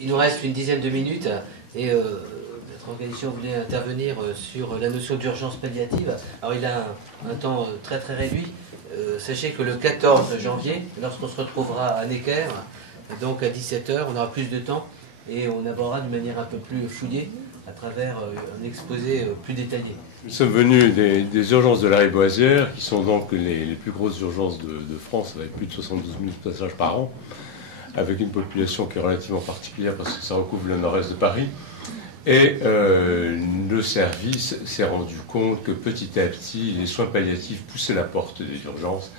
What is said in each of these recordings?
Il nous reste une dizaine de minutes et notre organisation voulait intervenir sur la notion d'urgence palliative. Alors il a un temps très très réduit. Sachez que le 14 janvier, lorsqu'on se retrouvera à Necker, donc à 17 h, on aura plus de temps et on abordera de manière un peu plus fouillée à travers un exposé plus détaillé. Nous sommes venus des urgences de la Riboisière, qui sont donc les plus grosses urgences de France, avec plus de 72 000 passages par an, avec une population qui est relativement particulière parce que ça recouvre le nord-est de Paris. Et le service s'est rendu compte que petit à petit, les soins palliatifs poussaient la porte des urgences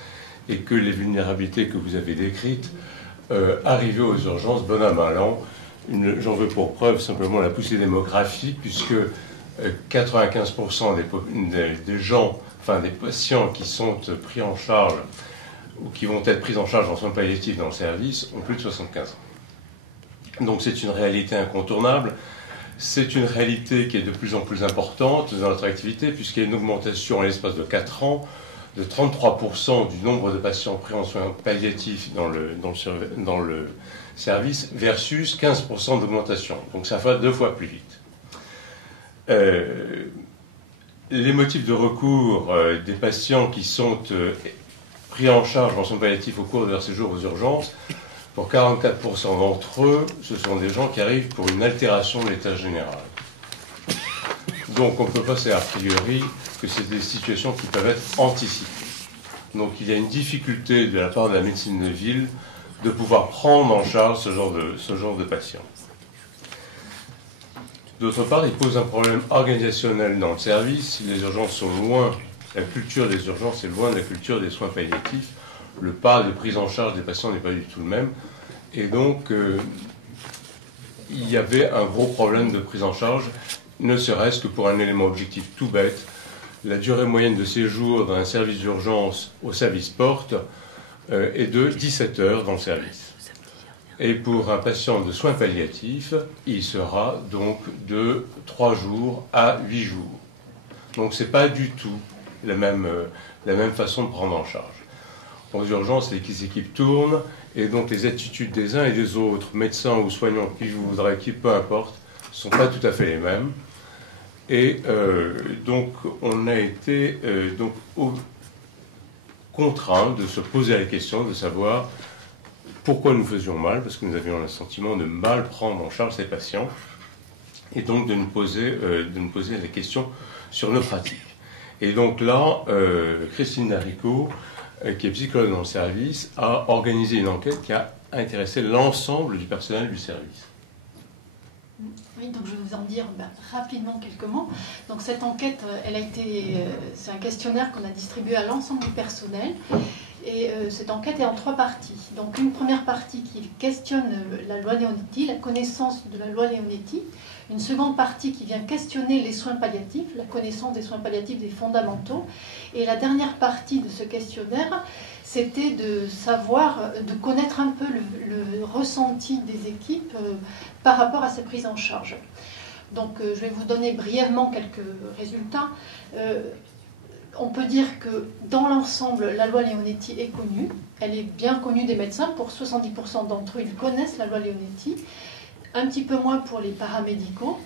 et que les vulnérabilités que vous avez décrites arrivaient aux urgences bon an mal an. J'en veux pour preuve simplement la poussée démographique, puisque 95% des gens, enfin des patients qui sont pris en charge ou qui vont être pris en charge en soins palliatifs dans le service ont plus de 75 ans. Donc c'est une réalité incontournable. C'est une réalité qui est de plus en plus importante dans notre activité, puisqu'il y a une augmentation à l'espace de 4 ans de 33% du nombre de patients pris en soins palliatifs dans le service versus 15% d'augmentation. Donc ça va 2 fois plus vite. Les motifs de recours des patients qui sont pris en charge en soins palliatifs au cours de leur séjour aux urgences, pour 44% d'entre eux, ce sont des gens qui arrivent pour une altération de l'état général. Donc on ne peut pas dire a priori que c'est des situations qui peuvent être anticipées. Donc il y a une difficulté de la part de la médecine de ville de pouvoir prendre en charge ce genre de patients. D'autre part, il pose un problème organisationnel dans le service. Si les urgences sont loin, la culture des urgences est loin de la culture des soins palliatifs, le pas de prise en charge des patients n'est pas du tout le même. Et donc, il y avait un gros problème de prise en charge, ne serait-ce que pour un élément objectif tout bête. La durée moyenne de séjour dans un service d'urgence au service porte est de 17 heures dans le service. Et pour un patient de soins palliatifs, il sera donc de 3 jours à 8 jours. Donc ce n'est pas du tout la même façon de prendre en charge. Aux urgences, les équipes tournent, et donc les attitudes des uns et des autres, médecins ou soignants, qui vous voudrez, qui peu importe, ne sont pas tout à fait les mêmes. Et donc on a été contraint de se poser la question de savoir pourquoi nous faisions mal, parce que nous avions le sentiment de mal prendre en charge ces patients, et donc de nous poser la question sur nos pratiques. Et donc là, Christine Laricot, qui est psychologue dans le service, a organisé une enquête qui a intéressé l'ensemble du personnel du service. Oui, donc je vais vous en dire rapidement quelques mots. Donc cette enquête, c'est un questionnaire qu'on a distribué à l'ensemble du personnel. Et cette enquête est en 3 parties. Donc une première partie qui questionne la loi Leonetti, la connaissance de la loi Leonetti. Une seconde partie qui vient questionner les soins palliatifs, la connaissance des soins palliatifs, des fondamentaux. Et la dernière partie de ce questionnaire, c'était de savoir, de connaître un peu le ressenti des équipes par rapport à ces prises en charge. Donc je vais vous donner brièvement quelques résultats. On peut dire que dans l'ensemble, la loi Leonetti est connue. Elle est bien connue des médecins. Pour 70% d'entre eux, ils connaissent la loi Leonetti. Un petit peu moins pour les paramédicaux.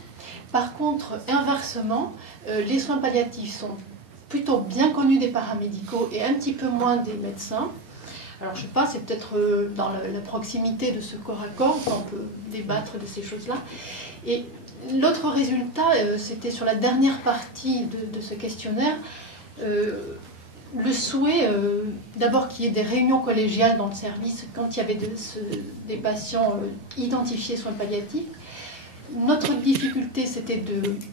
Par contre, inversement, les soins palliatifs sont plutôt bien connus des paramédicaux et un petit peu moins des médecins. Alors je ne sais pas, c'est peut-être dans la proximité de ce corps à corps qu'on peut débattre de ces choses-là. Et l'autre résultat, c'était sur la dernière partie de ce questionnaire, le souhait d'abord qu'il y ait des réunions collégiales dans le service quand il y avait des patients identifiés soins palliatifs. Notre difficulté, c'était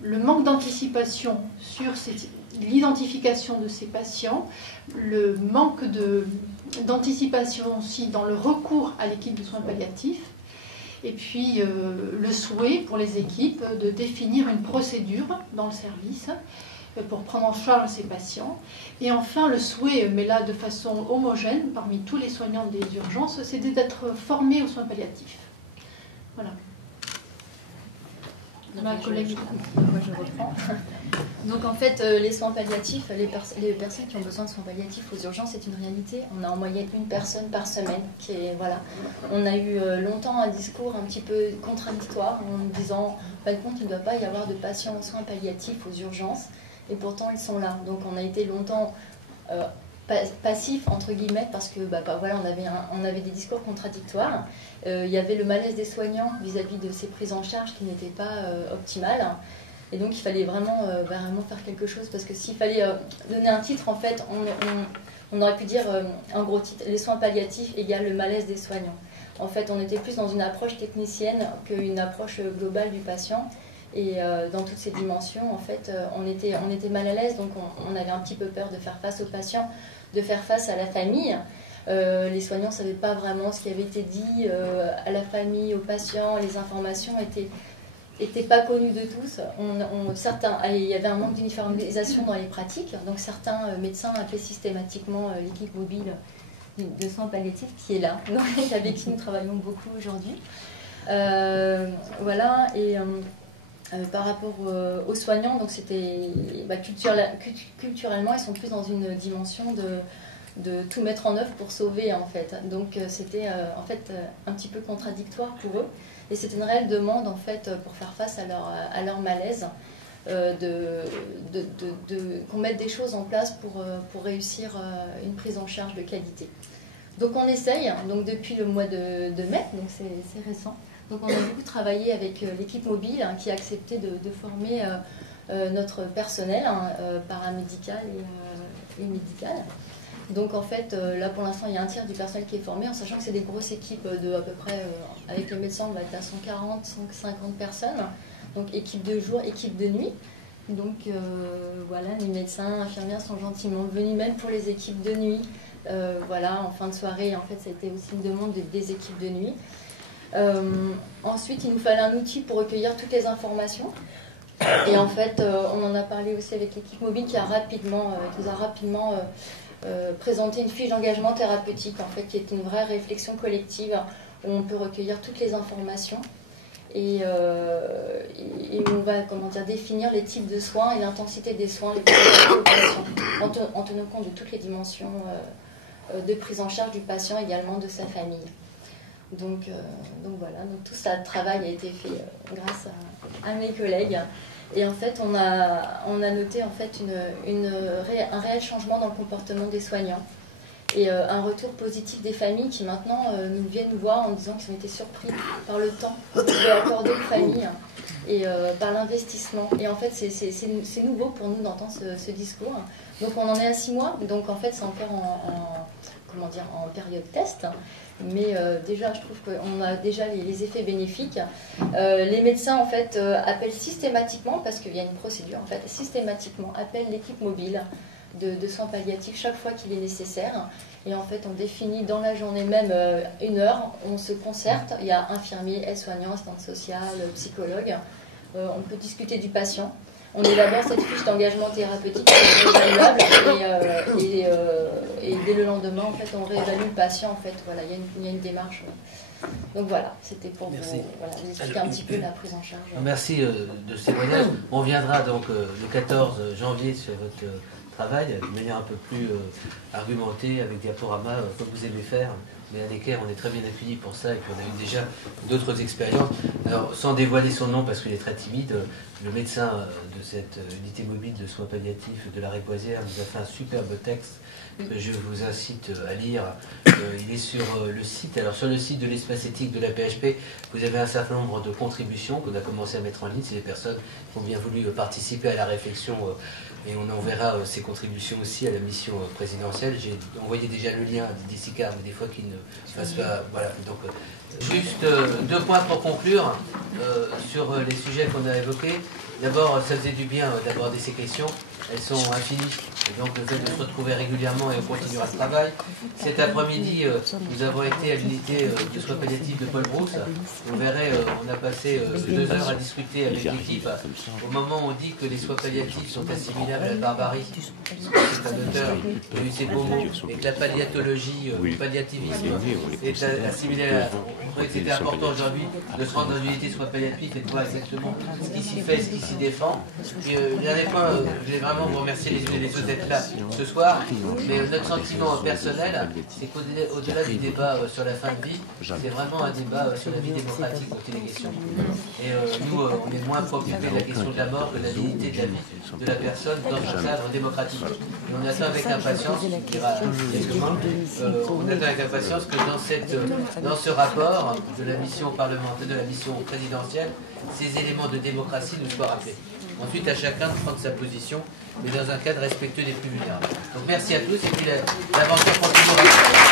le manque d'anticipation sur l'identification de ces patients, le manque d'anticipation aussi dans le recours à l'équipe de soins palliatifs, et puis le souhait pour les équipes de définir une procédure dans le service pour prendre en charge ces patients. Et enfin, le souhait, mais là de façon homogène, parmi tous les soignants des urgences, c'est d'être formés aux soins palliatifs. Voilà. Ma collègue. Moi, je reprends. Donc en fait, les soins palliatifs, les personnes qui ont besoin de soins palliatifs aux urgences, c'est une réalité. On a en moyenne une personne par semaine qui est, voilà. On a eu longtemps un discours un petit peu contradictoire en disant, par contre, il ne doit pas y avoir de patients en soins palliatifs aux urgences, et pourtant ils sont là. Donc on a été longtemps passif entre guillemets parce que voilà, on avait des discours contradictoires. Il y avait le malaise des soignants vis-à-vis de ces prises en charge qui n'étaient pas optimales. Et donc il fallait vraiment faire quelque chose, parce que s'il fallait donner un titre, en fait, on aurait pu dire un gros titre, les soins palliatifs égale le malaise des soignants. En fait, on était plus dans une approche technicienne qu'une approche globale du patient. Et dans toutes ces dimensions, en fait, on était mal à l'aise, donc on avait un petit peu peur de faire face aux patients, de faire face à la famille. Les soignants ne savaient pas vraiment ce qui avait été dit à la famille, aux patients, les informations étaient pas connues de tous. Il y avait un manque d'uniformisation dans les pratiques, donc certains médecins appelaient systématiquement l'équipe mobile de soins palliatifs, qui est là, avec qui nous travaillons beaucoup aujourd'hui. Voilà, et par rapport aux soignants, donc c'était culturellement, ils sont plus dans une dimension de tout mettre en œuvre pour sauver, en fait. Donc c'était en fait un petit peu contradictoire pour eux, et c'était une réelle demande, en fait, pour faire face à leur malaise, qu'on mette des choses en place pour réussir une prise en charge de qualité. Donc on essaye, donc depuis le mois de mai, donc c'est récent. Donc on a beaucoup travaillé avec l'équipe mobile, qui a accepté de former notre personnel paramédical et médical. Donc en fait, là pour l'instant, il y a un tiers du personnel qui est formé, en sachant que c'est des grosses équipes de à peu près, avec les médecins, on va être à 140, 150 personnes. Donc équipe de jour, équipe de nuit. Donc voilà, les médecins, infirmières sont gentiment venus, même pour les équipes de nuit. Voilà, en fin de soirée, en fait, ça a été aussi une demande des équipes de nuit. Ensuite, il nous fallait un outil pour recueillir toutes les informations. Et en fait, on en a parlé aussi avec l'équipe mobile qui nous a rapidement présenté une fiche d'engagement thérapeutique, en fait, qui est une vraie réflexion collective où on peut recueillir toutes les informations et où on va définir les types de soins et l'intensité des soins les plus adaptés aux patients, en tenant compte de toutes les dimensions de prise en charge du patient, également de sa famille. Donc voilà, donc tout ça, le travail a été fait grâce à mes collègues. Et en fait, on a noté en fait un réel changement dans le comportement des soignants et un retour positif des familles qui maintenant nous viennent nous voir en disant qu'ils ont été surpris par le temps qu'on pouvait accorder aux familles et par l'investissement. Et en fait, c'est nouveau pour nous d'entendre ce discours. Donc on en est à 6 mois, donc en fait c'est encore en période test. Mais déjà, je trouve qu'on a déjà les effets bénéfiques. Les médecins, en fait, appellent systématiquement, parce qu'il y a une procédure, en fait, systématiquement appellent l'équipe mobile de soins palliatifs chaque fois qu'il est nécessaire. Et en fait, on définit dans la journée même 1 heure, on se concerte. Il y a infirmier, aide-soignant, assistante sociale, psychologue. On peut discuter du patient. On élabore cette fiche d'engagement thérapeutique qui est évaluable et dès le lendemain, en fait, on réévalue le patient. En fait, voilà, il y a une démarche. Donc voilà, c'était pour vous expliquer un petit peu la prise en charge. Merci de ces témoignages. On viendra donc le 14 janvier sur votre travail de manière un peu plus argumentée, avec diaporama, comme vous aimez faire. Mais à l'équerre, on est très bien accueillis pour ça, et puis on a eu déjà d'autres expériences. Alors, sans dévoiler son nom parce qu'il est très timide, le médecin de cette unité mobile de soins palliatifs de la Réboisière nous a fait un superbe texte que je vous incite à lire. Il est sur le site. Alors, sur le site de l'espace éthique de la PHP, vous avez un certain nombre de contributions qu'on a commencé à mettre en ligne. C'est les personnes qui ont bien voulu participer à la réflexion, et on enverra ces contributions aussi à la mission présidentielle. J'ai envoyé déjà le lien à Didier Sicard, mais des fois qu'il ne fasse pas. Voilà. Donc, juste 2 points pour conclure sur les sujets qu'on a évoqués. D'abord, ça faisait du bien d'aborder ces questions. Elles sont infinies. Et donc, le fait de se retrouver régulièrement, et on continuera ce travail. Cet après-midi, nous avons été à l'unité de soins palliatifs de Paul Brooks. On verrait, on a passé 2 heures à discuter avec l'équipe. Au moment où on dit que les soins palliatifs sont assimilables à la barbarie, c'est un auteur qui a eu ces beaux mots, et que la palliatologie, le palliativisme est assimilé à la... C'était important aujourd'hui de se rendre dans une unité de soins soins palliatifs et de voir exactement ce qui s'y fait, ce qui s'y défend. Et dernier point, je vais vraiment vous remercier les unes et les autres d'être là ce soir, mais notre sentiment personnel, c'est qu'au-delà du débat sur la fin de vie, c'est vraiment un débat sur la vie démocratique dont il est question. Et nous, on est moins préoccupés de la question de la mort que de la dignité de la vie de la personne dans un cadre démocratique. Et on attend avec impatience, on attend avec impatience que dans ce rapport de la mission parlementaire, de la mission présidentielle, ces éléments de démocratie nous soient rappelés. Ensuite, à chacun de prendre sa position, mais dans un cadre respectueux des plus vulnérables. Donc merci à tous, et puis l'aventure continue.